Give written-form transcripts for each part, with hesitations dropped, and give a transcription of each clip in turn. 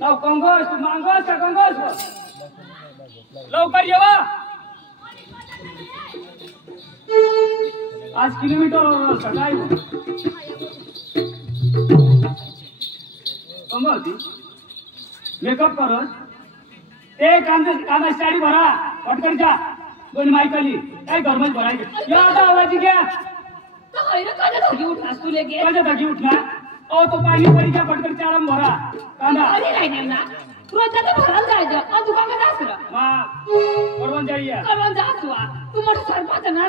लाव कंगोस मांगोस का कंगोस लवकर येवा आज किलोमीटर सकाळी कंगोस मेकअप करत ते कांदा साडी भरा पटकन जा दोन मायकली काय गरमच भरायची या आता आवाजी घ्या कशा जागी उठणार ओ तो पाणी पडीच्या पटकन चारम भरा कांदा रोजचं भरायला जायचं आज दुकानात असलं परवान जाईया परवान जातो तू मोठं सरपंच ना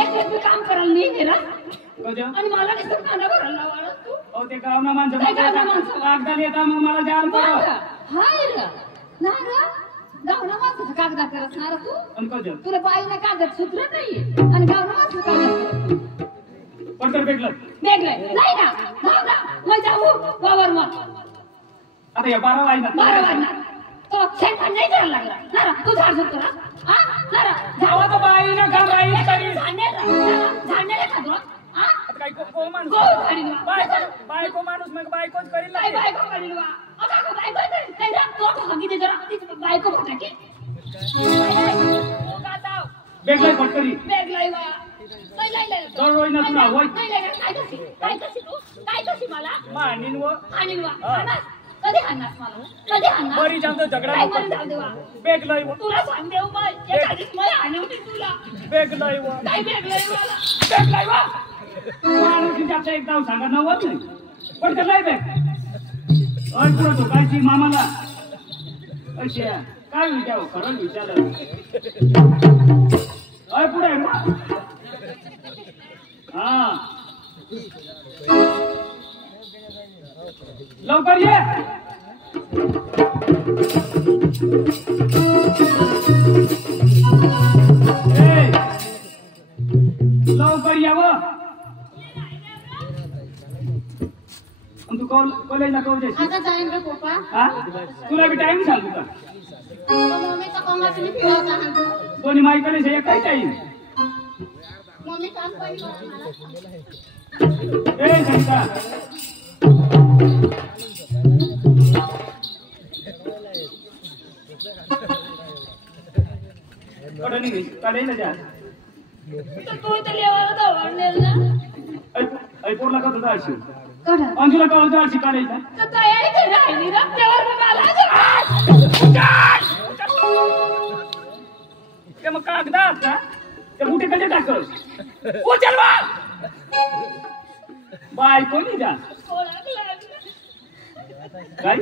एक काम करायला नाही गेला आणि मला नाही कांदा भरायला लावला तू ओ ते गावना माणसं कागदाला येता मग मला जाल पडो हाय रे ना रे गावना माणसाचं कागदा करत ना तू आणि तुला बाईला कागद सूत्र नाहीये आणि गावना माणसाचं कागद पटकन भेटलं नाही ना मग जाऊ वावर मग आता या 12 वाजणार तो शेतात नाही करायला लागला ना तू झाड सुटतो ना हा ना जावा तो बाई ना काम राई करी झाडण्याला खातो हा काय को माणूस बायको माणूस मग बायकोच करील नाही बायको करील वा आता को बायको त्याला तो सांगितले जरा बायको होता की का जाव बेगलाई पटकरी बेगलाई वा नाही दररोज ना तुला होय काय कशी मला मानिन व कधी हाणनास मला कधी हाणनास बरी जाऊ झगडा बेगलाई व तुला सांग देऊ मग एका दिवस मला हाणवली तुला बेगलाई व काय बेगलाई मला बेगलाई व माणूस जाता एकदा सांगा नवत नाही पण ते नाही बेग अय पुढे तो कायची मामाला अशी काय विचारू खरं विचारलं अय पुढे हा लवकर ये लवकर यावं तू कॉलेजला कधी जायची आता जाईन रे पप्पा हा तुला बी टाइम सांगू का मम्मीचा कामात तुम्ही फिरवता ना दोन्ही माईकडे जे काय टाइम मम्मी काम पाहिजे ए संता कडे नाही काढायला जा तू इथे लेवाला दवाडलेल ना ऐपोरला का तुझा अशी कढा अंजुला का तुझा अशी काढायला तर तयारी कर राहिली रस्त्यावर ते मग कागदात ना ते बुटे कधी टाकत उचल बा बाय कोणी जा काय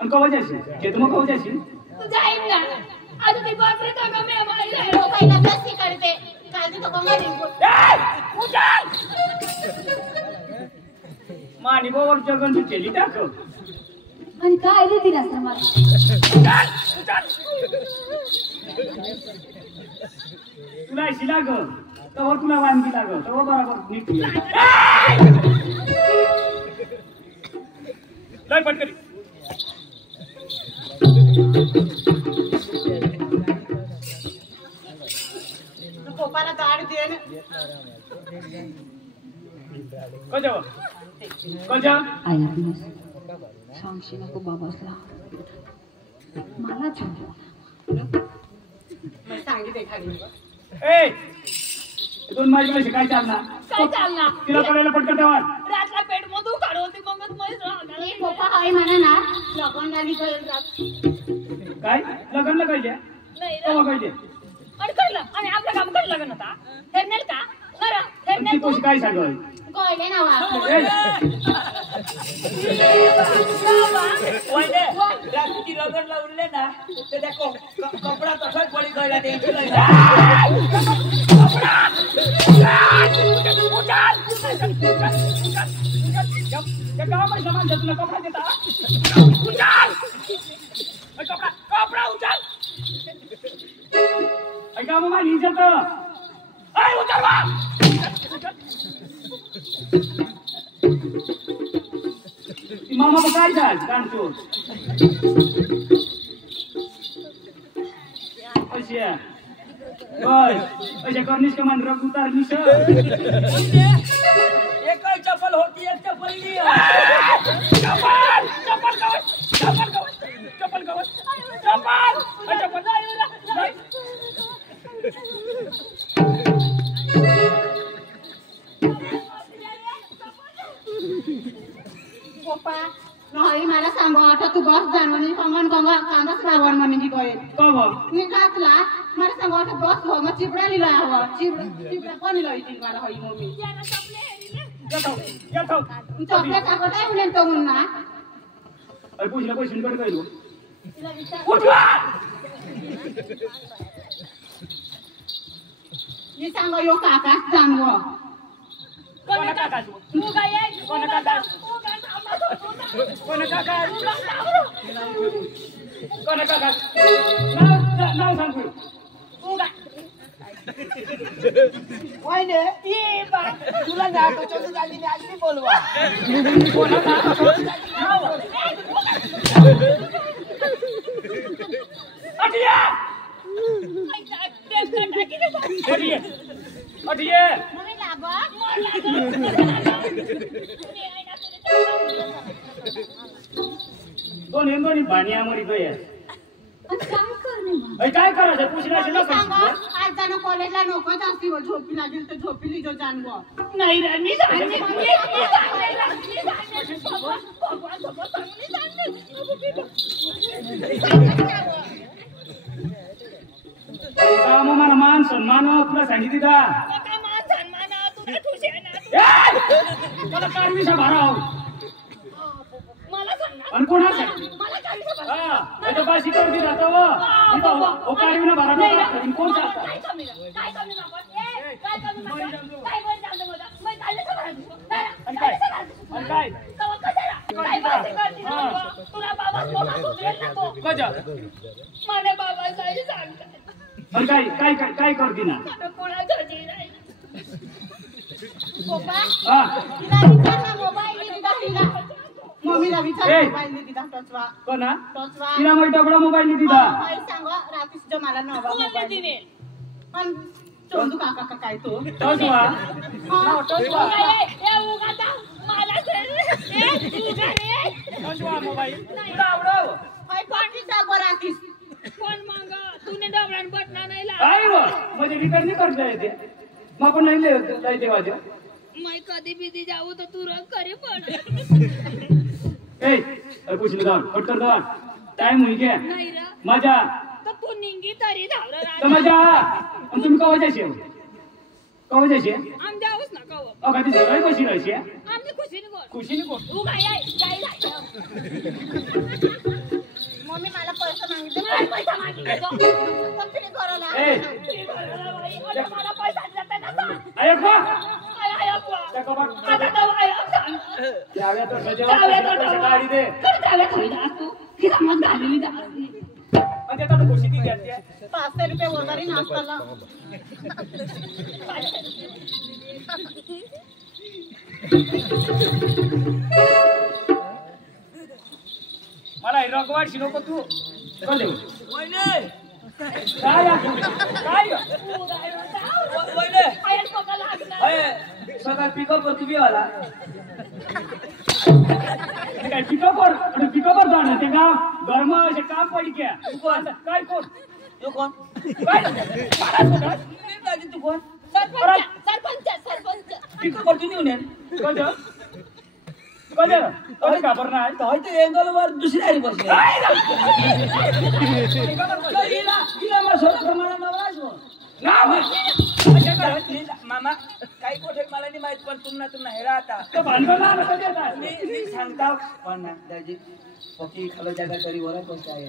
आणि कवा जाशील घेतो मग कवा जाशील तू जाईन ना आज ती बापरे का मी आम्हाला लोकांना कशी करते काल तो कंगाली उचल मानी बोवर जगन केली टाकव आणि काय रे तिला मला तुला अशी लाग तवर तुला वानगी लाग तवर बरोबर नीट लय पटकरी पप्पाला गाडी दे कजा सांगशी नको बाबासला मला सांगितले खाली ए दोन माईकडे काय चालणार काय चालणार तिला कळायला पटकन तेव्हा रातला पेट मधू काढवते मगच मै पप्पा हाय म्हणा ना लग्न झाली काय लग्न काय द्या काय द्या आणि कळलं आणि आपलं काम कळलं लग्न होता हेरनेल का बरं हेरनेल कशी काय सांगल कळले ना रात्री रगडला उरले ना तर त्या कपडा तसाच पडी कळला ते सामान तुला कपडा देता कपडा उचल ऐका मग माझी इज्जत उचल मामा काय झाल काढतो अशा बस अशा कर्निश कमान रग उतारली एक चप्पल होती एक चप्पल पप्पा नाही मला सांगो आता तू बस जाणवणी कंगन कंगा कांदाच लावण म्हणे की काय मी घातला मला सांगो आता बस हो मग चिपडा लिहिला हवा चिपडा कोणी लावतील मला होई मम्मी चॉकलेट टाको काय म्हणेल तो म्हणून ना पुसला पैसे कडे काय मी सांगो यो काकाच जाणवो कोणा काका कोणा काका कोणा काका कोणा काका नाव सांग तुला नाटक झाली मी बोलवा दोन हेंगोनी भानिया मरी गया काय करायचं पुसण्याचं नको आज जाणं कॉलेजला नको जास्ती झोपी लागेल तर झोपी लिहितो जानवो नाही रे मी काम मला मान सन्मान तुला सांगितली का मला कारवीचा भाराव आणि कोणा बाशी करती जातो हो कारवीना भारा कोण काय करती ना मम्मीला विचार मोबाईल दिला टोचवा कोणा टोचवा तिला माहिती आपला मोबाईल दिला काही सांगा रात्रीच मला नवा मोबाईल पण चोंदू काका काय तो टोचवा टोचवा टोचवा मोबाईल तुला आवडव पाठी दाखवा रात्रीच कोण मागा तूने डबरान बटना नाही ला काय व म्हणजे रिपेअर नाही करता येते मग आपण नाही लायते वाजव मैं कधी बिधी जाऊ तर तू रंग करे पण ए पुछले दान फटकर दान टाइम हुई क्या नाही रे मजा तर तू निंगी तरी धावरा तो मजा हम तुम कवा जायचे कवा जायचे आम जाऊस ना कव अ कधी सगळी कशी राहायची आमने खुशी खुशी तू काय जायला मम्मी मला पैसे मागितले काय पैसा मागितले तो कंपनी करायला ए मला पैसा देते ना आय खा आय त्या कबाड आता तो आय सांग जाव्या तर सजेवा पैसे काढी दे जावे थोडी ना तू की समज घालली जा आणि त्यात आता खुशी ती घेते 500 रुपये वगैरे नाश्ताला मला रगवाड शिनको तू कोण देऊ वैले काय वैले पायल पकड लागला अरे सगळा पिकअप वरती बी आला काय पिकअपवर जाणार ते का गरम असे काम पडी क्या काय कोण तो कोण काय मी लागली तू कोण सरपंच पिकअप वरती नेऊन ये कधी घाबर नाही तर ते एंगल वर दुसरी आली बसली हिला मला स्वतः मला मामा काही कोठे मला नाही माहित पण तुम्हाला हेरा आता मी सांगता पण ना दाजी पकी खालो जागा तरी वर कोणता आहे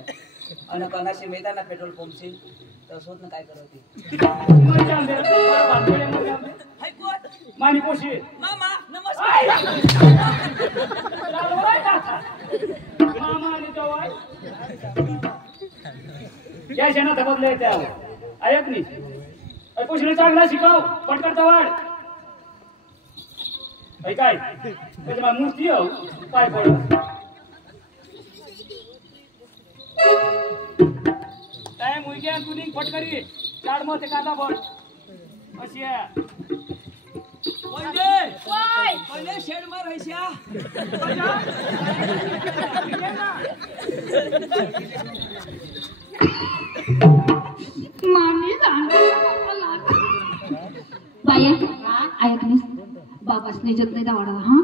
आणि कणाशी मैदाना पेट्रोल पंप से तर शोध ना काय करत हाय कोण मानी पोशी मामा नमस्कार मामा आणि जवाय या शेणा धबकले त्यावर ऐक नाही पुष्ण चांगला शिकाव पटकरता वाढ काय त्याच्या मूर्ती हो पाय पड काय मुलग्या तुनी फटकरी चाड मध्ये कांदा पण अशी आहे पहिले शेड मार हैश्या मामी बाया ऐकलीस बाबासने जत नाही दावडा हा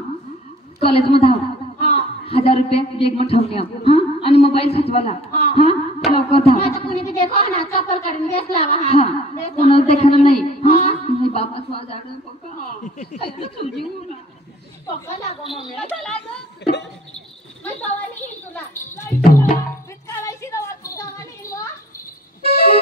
कॉलेजमध्ये धाव हा 1000 रुपये बेग मध्ये ठेवून या हा आणि मोबाईल साठवाला हा. हा लवकर धाव आता कुणी बी देखो ना चप्पल काढून बेस लावा हा बेस कोणाला देखलं नाही हा. नाही बाबा स्वाद आडं पप्पा खायचं तुझी मुलं. पक्का लागो मम्मी आता लाग मैं सवाली येईल तुला विचारायची दवा तू सवाली येईल वा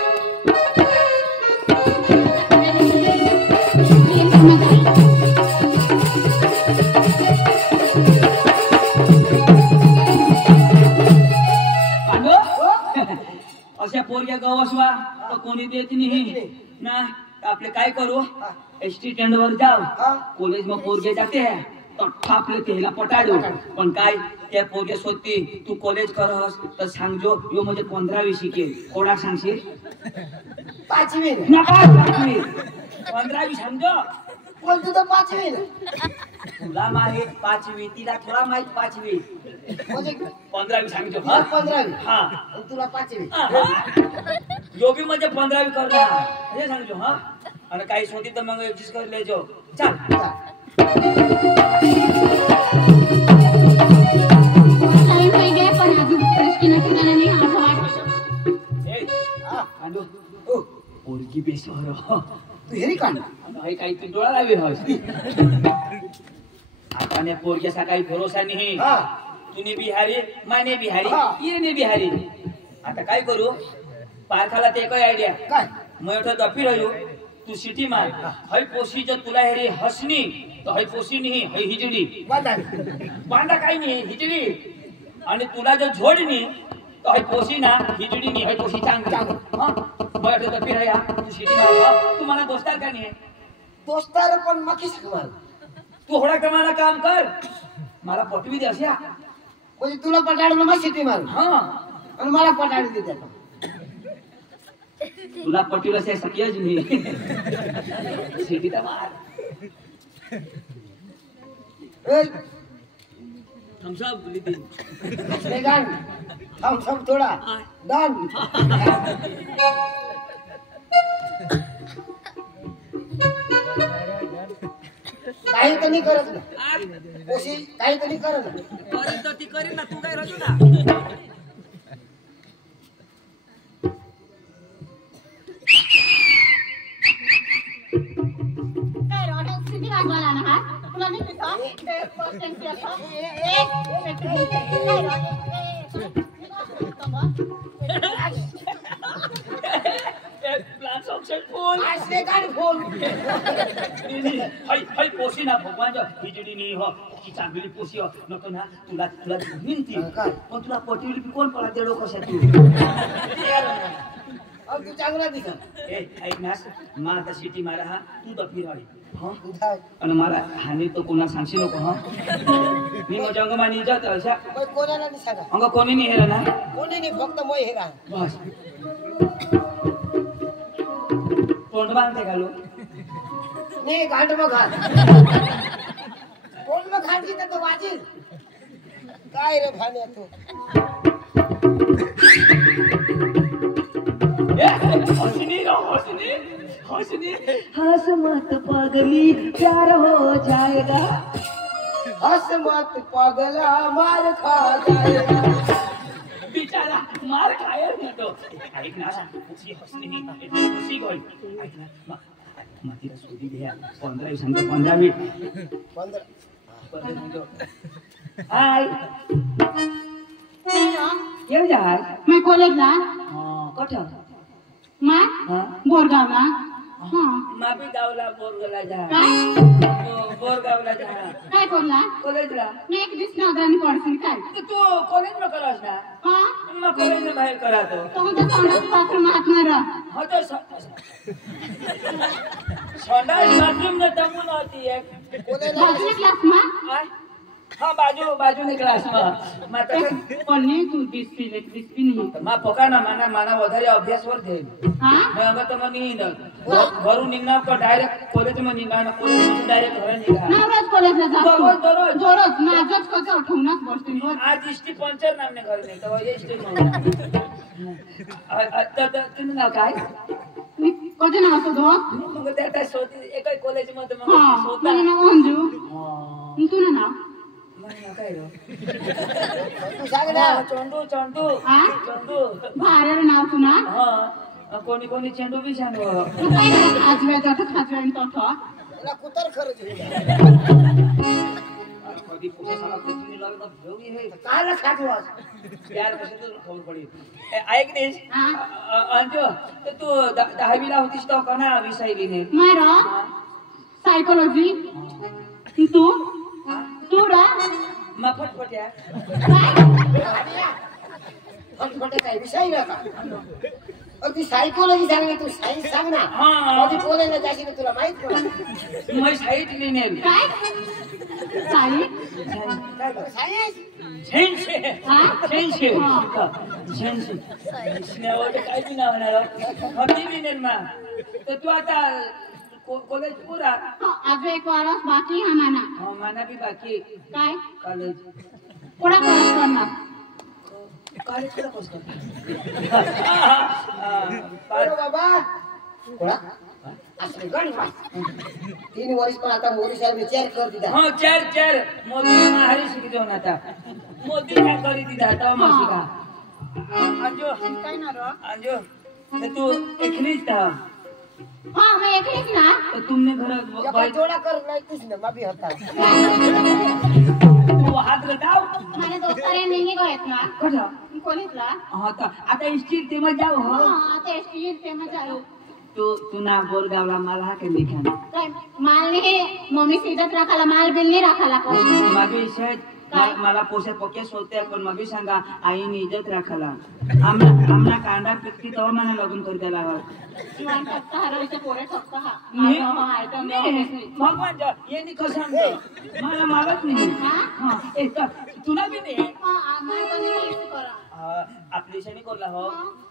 पांडू अशा पोरग्या गवसवा तर कोणी देत नाही ना आपले काय करू एसटी स्टँड वर जाव कॉलेज मग पोरगे जाते तो ठापले त्याला पटाडू पण काय त्या पोरगे सोडते तू कॉलेज करस तर सांगजो यो म्हणजे 15वी शिकेल कोणा सांगशील 5वी नका 15वी सांगजो बोल तू तर 5वी तुला माहित 5वी तिला थोडा माहित 5वी म्हणजे 15वी सांगजो हा 15वी हा आणि तुला 5वी योगी म्हणजे 15वी करणार हे सांगजो हा आणि काही सोती तर मग ऍडजस्ट कर लेजो चल टाइम होई गे पण अजून क्रिस्टीना ठिकाणी नाही असं वाटतं ए आंदो ओ पोरगी बेसवर तू हेरी काढ काही काही तू डोळा लावी हस आता ने पोरग्या सकाळी भरोसा नाही हा तुने बिहारी माने बिहारी हा. येने बिहारी आता काय करू पारखाला ते काय आयडिया काय मैं उठा दफी रहो तू सिटी मार हई पोसी जो तुला हेरी हसनी तो हई पोसी नहीं हई हिजडी वादा बांधा काही नाही हिजडी आणि तुला जो झोडनी तो हई पोसी ना हिजडी नहीं हई पोसी चांगली हां मैं उठा दफी रहा तू सिटी मार तू मला दोस्तार का नाही दोस्तार पण मकी सकमार तू होडा कमाला काम कर मला पटवी दे अशा म्हणजे तुला पटाडून मग सिटी मार हा आणि मला पटाडून दे त्याला तुला पटवीला से सकियाच नाही सिटीचा मार ए थम्स अप बोली ती ले गान हम सब थोडा दान काही तर नाही करत ना पोशी काही तर नाही करत ना करीन तर ती करीन ना तू काय रजू ना काय रे ऑटो किती वाजवायला ना हा तुला नाही दिसत ते पर्सेंट असं प्लान ऑप्शन फोन आज ले गान फोन हाय हाय पोसी ना भगवान जो हिजडी नाही हो की चांगली पोसी हो नको ना तुला तुला विनंती काय? पण तुला पटवील बी कोण पडा देडो कशा तू अब तू चांगला दिसत ए ऐक ना मा आता सिटी मारा हा तू तर फिराडी हा उधार आणि मला हानी तो कोणा सांगशी नको हा मी माझ्या अंग मानी जात अशा पण कोणाला नाही सांगा अंग कोणी नाही हेरा ना कोणी नाही फक्त मोय हे राह बस तोंड बांधते घालू नाही घाट मग घाल कोण मग घाट घेतात तो वाजेल काय रे भाण्या तू हसनी हसनी हसनी हंस मत पगली प्यार हो जाएगा हस मत पगला मार खा जाएगा बिचारा मार खायर ना तो ऐक ना खुशी हसनी इतनी खुशी गई ऐक ना मातीला सोडी द्या 15 सांगतो 15 15 हाय येऊ जाय मैं कॉलेजला कठं मा हा बोरगावला हा मापी गावला बोरगावला जा काय बोरगावला जा काय करला कॉलेजला मी एक दिवस नगरांनी पडशील काय तर तू कॉलेज में करस ना हा मग कॉलेज में बाहेर करा तो तुमच्या तोंडात पात्र महात्मा रह हा तो संडास बाथरूम में तमून होती है बाजूला क्लासमा हाँ बाजू ने क्लास में माता पण नाही तू दिसती नाही मा पका ना माना વધારે अभ्यास वर दे हा मैं अगर तो मैं नहीं घरू निघणार का डायरेक्ट कॉलेज में निघणार कॉलेज में डायरेक्ट घर निघणार नवराज कॉलेजला जातो दररोज. दररोज माझंच कसं उठवूनच बसते रोज आज इष्टी पंचर नामने घर नाही तर ये इष्टी तुम्ही नाव काय कधी नाव असं दो मग त्या सोती एकच कॉलेज मध्ये हा मग माझं नाव अंजू तुझं नाव काय रे तू सांग ना चेंडू चेंडू हा? चेंडू भारे नाव तुना हा कोणी कोणी चेंडू बी सांग काय खाजवायचं खाजवायचं तसं त्याला कुतर खरंच कधी पुढे सांगा तुम्ही लागला घेऊन ये काय खातवास यार कसं तुला खबर पडेल ऐक नेस अंजू तर तू 10वीला होतीस तो का ना विसायली ने मारा सायकोलॉजी तू तू रा मग फटफट्या फटफटे काय विषय नका अगदी सायकोलॉजी सांग तू सायन्स सांग ना हा. कधी बोलायला जाशील ना तुला माहित पडत मग साईट लिनेल काय साई सायन्स झेनशे हा? झेनशे हा. झेनशे स्नेहवर काय बी नाव नाही होती लिनेल मा तर तू आता कॉलेज पुरा आज एक वारस बाकी हा माना हो माना बी बाकी काय कॉलेज कोणा क्रॉस करणार कॉलेज कुठं पोस्ट अरे बाबा कोणा असले गण 3 वर्ष पण आता मोदी साहेब विचार कर दिला हो चार मोदी हारी शिकतो आता मोदी काय करी दिला आता मासी का अंजू काय ना रो अंजू तर तू एकलीच था हा मैं एकलीच ना तर तुमने घर एका जोडा कर नाही तुझ ना माबी होता तू हात लगाव माने दोस्तारे नहीं गयत ना कसा कोणीतला हा तर आता इष्टी ते मग जाऊ हो हा ते स्टील ते मजा तू ना बोरगावला मला हा काही लिखा काय माल ने मम्मी सीधत राखाला माल बिल नाही राखाला कोण मागे मला पोषक पक्केच होते पण मग सांगा आईने इज्जत राखाला आमना कांदा पिकती तेव्हा मला लग्न करू द्यायला शिवाय फक्त हरवचे पोरे फक्त हा नाही. हा आयटम भगवान ये नहीं कसम मला मालत नाही हा एक तुला बी नाही हा आम्हाला पण नाही करा आपली शनी करला हो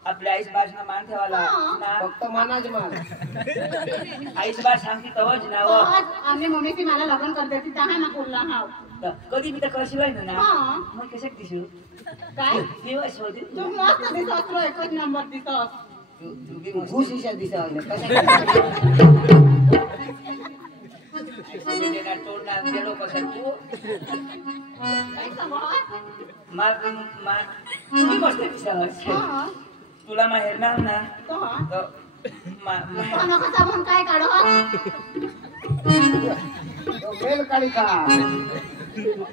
आपल्या आईस भाषण मान ठेवाला ना फक्त मानाच मान आईस भाष सांगती तवच ना हो आम्ही मम्मीची मला लग्न करते ती तहा ना बोलला हा कधी मी तर कशी व्हायचं ना हा. मग कशाक दिसू काय दिवस होते तू मस्त दिसत रो एकच नंबर दिसत तू बी घुस इशा दिसा तोडणार गेलो कसं तू काय सांगत तुम्ही मस्त दिसत हा तुला माहेर ना ना तो हा तर नका साबण काय काढ मेल काढी का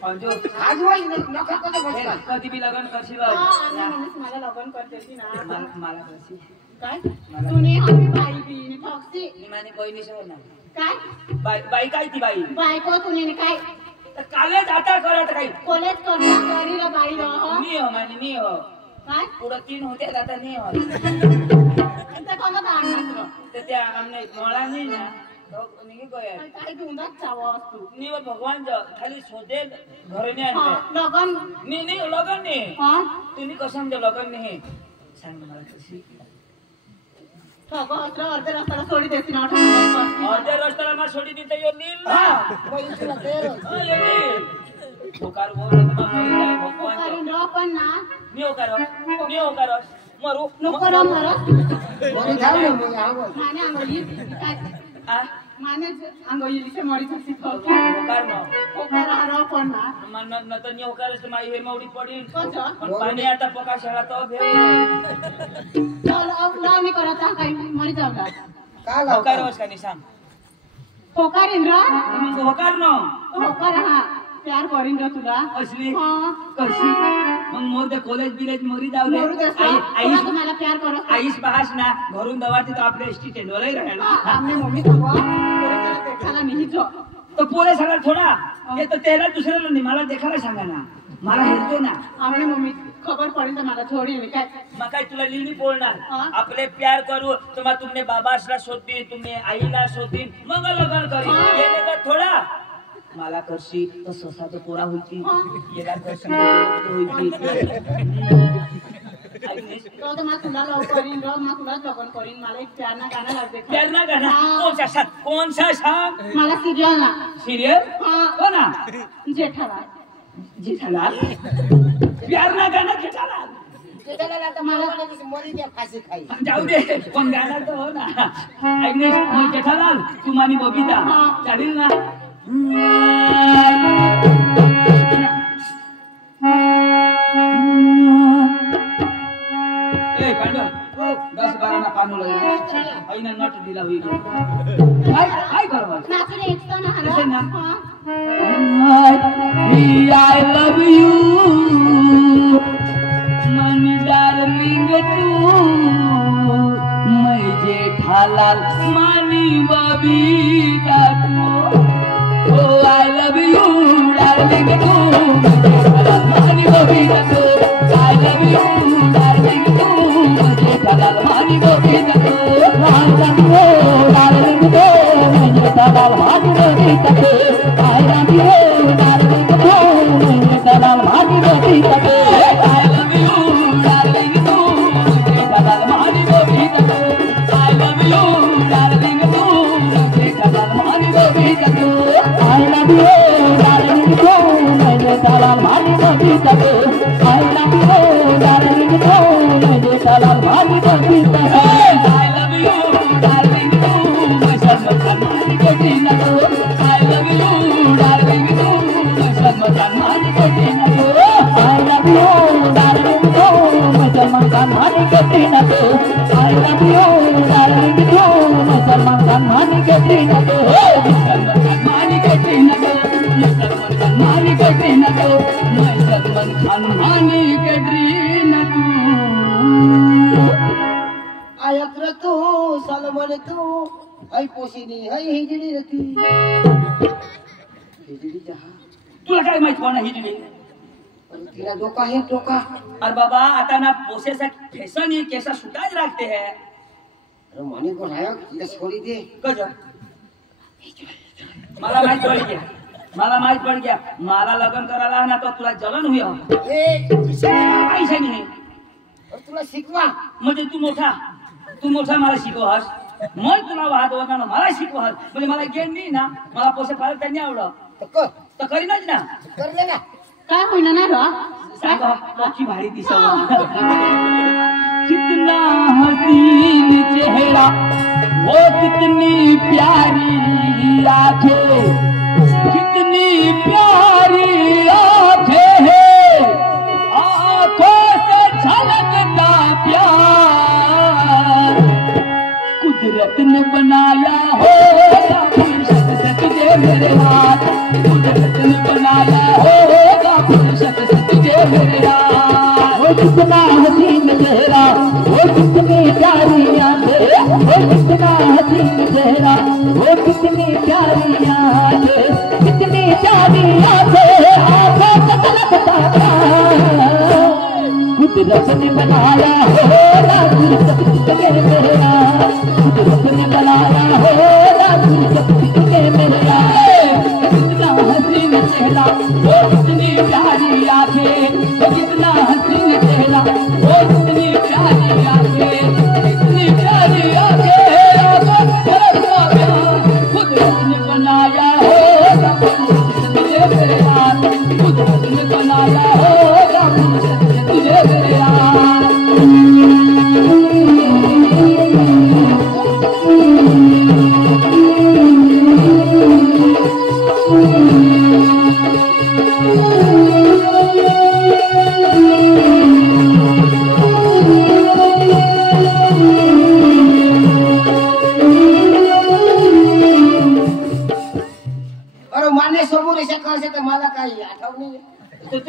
अंजू आज वाई नका कधी बसला कधी बी लग्न करशील आम्ही मम्मीच मला लग्न करते ती ना मला करशील काय तुने हमी बाई बी ठोकसी निमाने बहिणी सह ना काय बाई काय ती बाई बायको तुने काय तर कालच आता करत काही कॉलेज करता करी ला बाई रह मी हो माने मी हो काय पुढं 3 होते आता नाही हो ते कोणा दाणणार तर त्या आमने मोळा नाही ना तो निघी गया काय धुंदाच चावस तू नी वो भगवान जो खाली सोदे घर ने हा आणते लगन नी लगन ने हा तुम्ही कसं जो लगन ने सांग मला कशी ठोको असला अर्धे रस्त्याला सोडी देसी ना ठोको अर्धे रस्त्याला मा सोडी देते यो नील ना बहिणीला तेर यो नील पुकार बोल मा मरी जाय भगवान करून रो पण ना मी होकार मरू नको रो मरो मरी जाऊ ना मग आवाज माने अंगोली काय आ माने अंगोली से मरी थसी तो होकार न होकार रो पण ना मन न तर होकार से माई हे मौडी पडील कच पण पाणी आता पका शाळा तो भेव चल अब ना मी करत काय मरी जाऊला का होकार लावता होस का निशाम होकार इंद्रा मग होकार न होकार हा प्यार करीन रे तुला असली हा कशी मग मोर ते कॉलेज बिलेज मोरी जाऊ दे मोरू देस आई तुम्हाला प्यार करत आईस बहास ना घरून दवाती तो आपल्या एसटी स्टँडवरही राहिला आम्ही मम्मी सांगो पोरे देखाला नाही जो तो पोरे सांगा थोडा हे तर त्याला दुसऱ्याला नाही मला देखायला सांगा ना मला हेरतो ना आम्ही मम्मी खबर पडेल तर मला थोडी काय मग काय तुला लिहिणी बोलणार हा. आपले प्यार करू तुम्हा तुमने बाबासला शोधतील तुमने आईला शोधतील मग लग्न करी हा. येणे का थोडा मला करशी तर ससा तो पोरा होती हा. येला करशी होती तो तर मला तुला लव करीन रो मला तुलाच लग्न करीन मला एक प्यार ना गाणं लागते प्यार ना गाना हा. कौन सा सांग मला सिरियल ना सिरियल हा. कोणा जेठालाल जेठालाल प्यार ना गाना जेठालाल त्याला आता मला मरी द्या फाशी खाई जाऊ दे पण गाणं तर हो ना ऐकणे मग जेठालाल तू आणि बबिता चालेल ना होइन नट ढिला हुई काय गरौँ नाचले एकता ना हरा त्यसै न। हां I love you money darling तू मैं जेठालाल मानी बबीता तू Oh I love you darling तू मैं जेठालाल मानी बबीता तू I love you डार्लिंग तू मैं जेठालाल मानी बबीता तू I love you डार्लिंग तू मैं जेठालाल मानी बबीता तू I love you डार्लिंग तू मैं जेठालाल मानी बबीता तू I love you डार्लिंग तू मैं जेठालाल मानी बबीता तू I love you डार्लिंग तू मैं जेठालाल मानी बबीता तू I love you डार्लिंग तू मैं जेठालाल मानी बबीता तू I love you डार्लिंग तू मैं जेठालाल मानी बबीता तू I love you डार्लिंग तू मैं सलमान खान मानी बबीता तू I love you डार्लिंग तू मैं सलमान खान मानी बबीता तू I love you डार्लिंग तू मैं सलमान खान मानी बबीता तू I love you डार्लिंग तू मैं सलमान खान मानी बबीता तू सलमान खान मानी बबीता तू सलमान खान मानी बबीता तू मैं सलमान खान मानी बबीता तू आयत्र तू सलमान तू है पोसिनी है हिजडी रती हिजडी जहा तुला काय माहित कोण हिजडी तिला डोका है डोका अरे बाबा आता ना पोसेसा फैशन ही कैसा सुटाज रखते हैं अरे माने को राया तिला छोड़ी दे कज मला माहित पड गया मला माहित पड गया मला लग्न करायला ना तो तुला जलन हुई ए ऐसा नाही और तुला शिकवा म्हणजे तू मोठा मला शिकवहास मग तुला वाहत होता ना मला शिकवहास म्हणजे मला गेम नाही ना मला पोसे फार त्यांनी आवडलं तर करीनच ना कर ले ना काय होईना ना रो सांग पक्षी भारी दिसव कितना हसीन चेहरा वो कितनी प्यारी आंखें कितनी प्यारी आंखें हैं आंखों से झलकता प्यार कुदरत ने बनाया होगा फुर्सत से तुझे मेरे हाथ कुदरत ने बनाया होगा फुर्सत से तुझे मेरे हाथ वो कितना हसीन चेहरा वो कितनी प्यारी आंखें वो कितना हसीन चेहरा वो कितनी प्यारी आंखें कितनी प्यारी आंखें आंखों से झलकता प्यार कुदरत ने बनाया होगा फुर्सत से तुझे मेरे हाथ कुदरत ने बनाया होगा फुर्सत से तुझे मेरे हाथ कितना हसीन चेहरा वो कितनी प्यारी आंखें वो कितना हसीन चेहरा वो कितनी प्यारी आंखें कितनी प्यारी आंखें कुदरत ने बनाया होगा फुर्सत से तुझे मेरे हाथ कुदरत ने बनाया होगा फुर्सत से तुझे मेरे हाथ अरे माने समोर अशा करશે तर मला काही आठवण नाही